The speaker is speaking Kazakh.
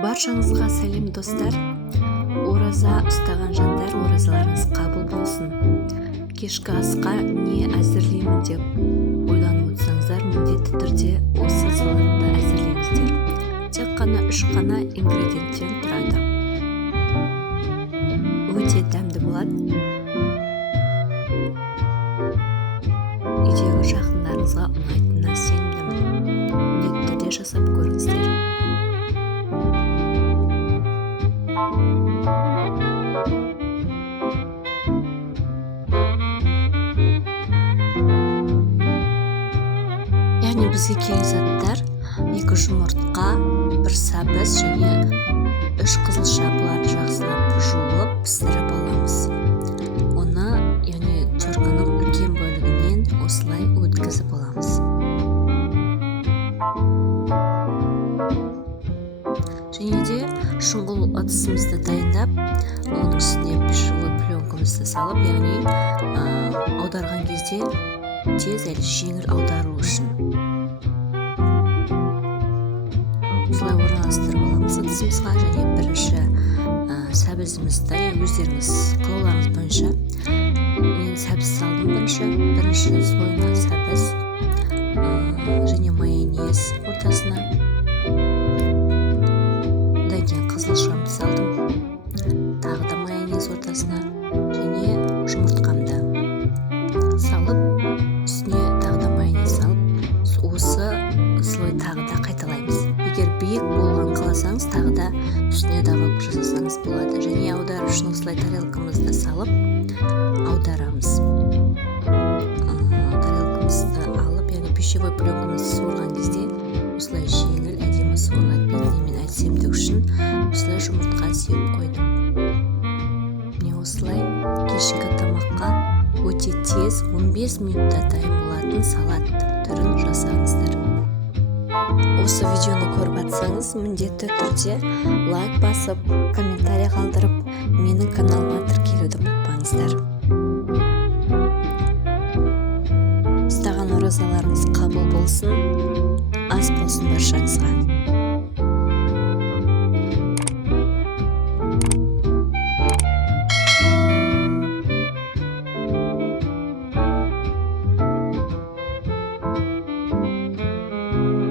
Баршаңызға сәлем достар. Ораза ұстаған жандар, оразаларыңыз қабыл болсын. Кешкі асқа не әзірлеймін деп ойланып отырсаңыздар, міндетті түрде осы салатты әзірлеңіздер. Тек қана 3 қана ингредиенттен тұрады. Өте дәмді болады. Үйдегі жақындарыңызға ұнайтынына сенімдімін. Міндетті түрде жасап көріңіздер. Яғни бізге керек заттар 2 жұмыртқа, 1 сәбіз және 3 қызылша. Бұларды жақсылап жуып пісіріп аламыз. Оны, яғни терканың үлкен бөлігінен осылай өткізіп аламыз. Және де шұңғыл ыдысымызды дайындап, оның үстіне пищевой пленкамызды салып, яғни аударған кезде тез әлі жеңіл аудару үшін. Осылай орналастырып аламыз ыдысымызға. Және бірінші сәбізімізді өздеріңіз қалауларыңыз бойынша. Мен сәбіз салдым бірінші слойына сәбіз және майонез ортасына. Одан кейін қызылшамды салдым. Тағы да майонез ортасына және жұмыртқамды салып, үстіне тағы да майонез салып, осы слой тағы да қайталаймыз. Егер биік болған қаласаңыз, тағы да үстіне добавка жасасаңыз болады. Және аудару үшін осылай тарелкамызды салып аударамыз. Тарелкамызды алып, яғни пищевой пленкамызды суырған кезде осылай жеңіл, әдемі суырылады. Бетіне мен әдемілік үшін осылай жұмыртқа сеуіп қойдым. Міне осылай кешкі тамаққа өте тез 15 минутта дайын болатын салат түрін жасаңыздар. Осы видеоны көріп атсаңыз, міндетті түрде лайк басып, комментарий қалдырып, менің каналыма тіркелуді ұмытпаңыздар. Ұстаған оразаларыңыз қабыл болсын, ас болсын баршаңызға.